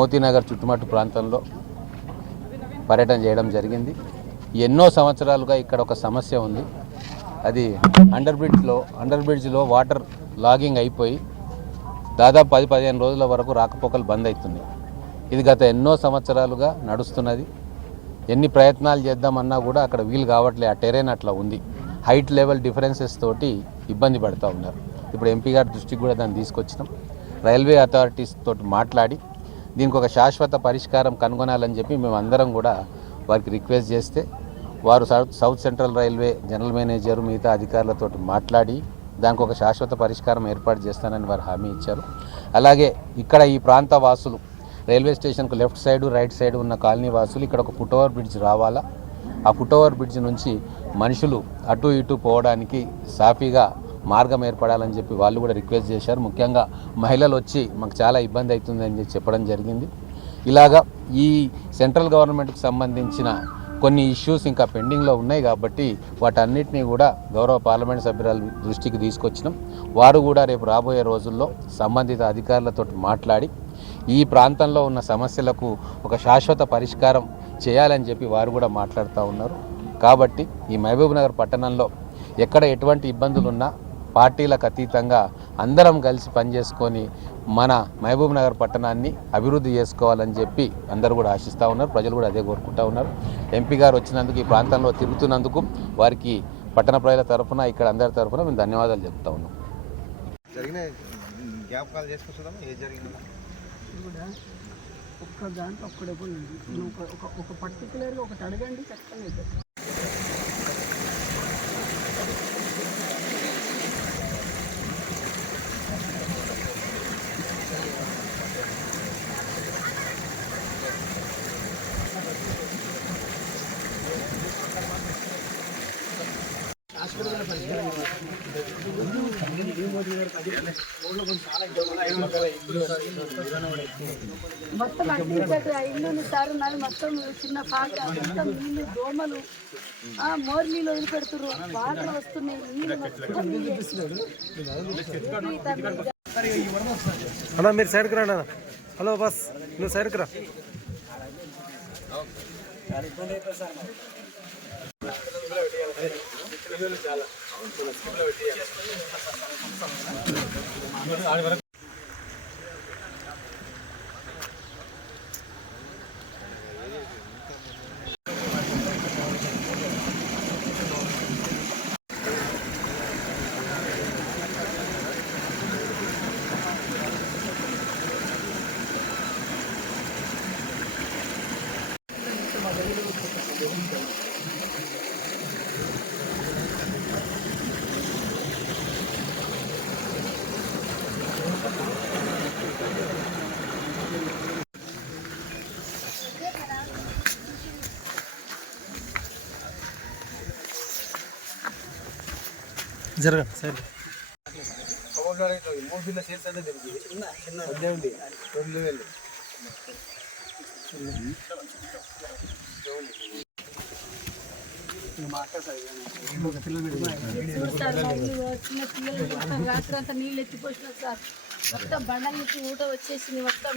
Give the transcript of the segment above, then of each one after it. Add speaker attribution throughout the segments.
Speaker 1: మోతీనగర్ చుట్టుమట్టు ప్రాంతంలో పర్యటన చేయడం జరిగింది. ఎన్నో సంవత్సరాలుగా ఇక్కడ ఒక సమస్య ఉంది. అది అండర్ బ్రిడ్జ్లో అండర్ బ్రిడ్జ్లో వాటర్ లాగింగ్ అయిపోయి దాదాపు పది పదిహేను రోజుల వరకు రాకపోకలు బంద్ అవుతున్నాయి ఇది గత ఎన్నో సంవత్సరాలుగా నడుస్తున్నది. ఎన్ని ప్రయత్నాలు చేద్దామన్నా కూడా అక్కడ వీలు కావట్లే ఆ టెరైన్ అట్లా ఉంది. హైట్ లెవెల్ డిఫరెన్సెస్ తోటి ఇబ్బంది పడుతూ ఉన్నారు. ఇప్పుడు ఎంపీ గారి దృష్టికి కూడా దాన్ని తీసుకొచ్చినాం. రైల్వే అథారిటీస్ తోటి మాట్లాడి దీనికి ఒక శాశ్వత పరిష్కారం కనుగొనాలని చెప్పి మేము అందరం కూడా వారికి రిక్వెస్ట్ చేస్తే వారు south south central railway general manager మిగతా అధికారులతో మాట్లాడి దానికి ఒక శాశ్వత పరిష్కారం ఏర్పాటు చేస్తానని వారు హామీ ఇచ్చారు. అలాగే ఇక్కడ ఈ ప్రాంత వాసులు రైల్వే స్టేషన్కు లెఫ్ట్ సైడ్ రైట్ సైడ్ ఉన్న కాలనీ వాసులు ఇక్కడ ఒక ఫుట్ ఓవర్ బ్రిడ్జ్ రావాలా? ఆ ఫుట్ ఓవర్ బ్రిడ్జ్ నుంచి మనుషులు అటు ఇటు పోవడానికి సాఫీగా మార్గం ఏర్పడాలని చెప్పి వాళ్ళు కూడా రిక్వెస్ట్ చేశారు. ముఖ్యంగా మహిళలు వచ్చి మాకు చాలా ఇబ్బంది అవుతుందని చెప్పి చెప్పడం జరిగింది. ఇలాగా ఈ సెంట్రల్ గవర్నమెంట్కి సంబంధించిన కొన్ని ఇష్యూస్ ఇంకా పెండింగ్లో ఉన్నాయి కాబట్టి వాటన్నిటినీ కూడా గౌరవ పార్లమెంట్ సభ్యురాలు దృష్టికి తీసుకొచ్చినాం. వారు కూడా రేపు రాబోయే రోజుల్లో సంబంధిత అధికారులతో మాట్లాడి ఈ ప్రాంతంలో ఉన్న సమస్యలకు ఒక శాశ్వత పరిష్కారం చేయాలని చెప్పి వారు కూడా మాట్లాడుతూ ఉన్నారు. కాబట్టి ఈ మహబూబ్ నగర్ పట్టణంలో ఎక్కడ ఎటువంటి ఇబ్బందులు ఉన్నా పార్టీలకు అతీతంగా అందరం కలిసి పనిచేసుకొని మన మహబూబ్ నగర్ పట్టణాన్ని అభివృద్ధి చేసుకోవాలని చెప్పి అందరూ కూడా ఆశిస్తూ ఉన్నారు. ప్రజలు కూడా అదే కోరుకుంటా ఉన్నారు. ఎంపీ గారు వచ్చినందుకు ఈ ప్రాంతంలో తిరుగుతున్నందుకు వారికి పట్టణ ప్రజల తరఫున ఇక్కడ అందరి తరఫున మేము ధన్యవాదాలు చెప్తా ఉన్నాం.
Speaker 2: జరిగిన జ్ఞాపకాలు చేసుకొచ్చుదాం ఏం జరిగింది?
Speaker 3: కూడా ఒక్క దాంట్లో ఉంది ఇప్పుడు ఒక ఒక ఒక పర్టికులర్గా ఒకటి అడగండి ఖచ్చితంగా అవుతుంది మొత్తం అట్టించట్టు ఇల్లు సార్ ఉన్నది మొత్తం చిన్న పాక మొత్తం నీళ్ళు దోమలు ఆ మోర్ నీళ్ళు వదిలిపెడుతున్నారు వాటర్ వస్తున్నాయి నీళ్ళు మొత్తం
Speaker 4: అన్నా మీరు సైడ్కి రా హలో బస్ నువ్వు సైడ్కి రా. Gracias. జరగండి సైడ్
Speaker 2: మూడు చేస్తే పద్దెనిమిది రెండు వేలు
Speaker 3: చూస్తారు మా ఇల్లు చిన్న పిల్లలు మొత్తం రాత్రి అంతా నీళ్ళు ఎత్తిపోసినారు సార్ మొత్తం బండల నుంచి ఊట వచ్చేసింది మొత్తం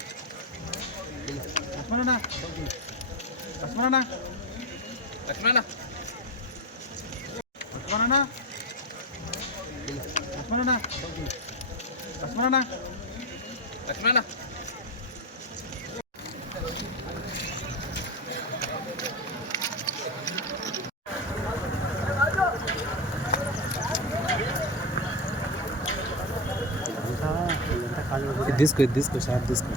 Speaker 2: ఇది తీసుకో ఇది తీసుకో షార్ట్ తీసుకో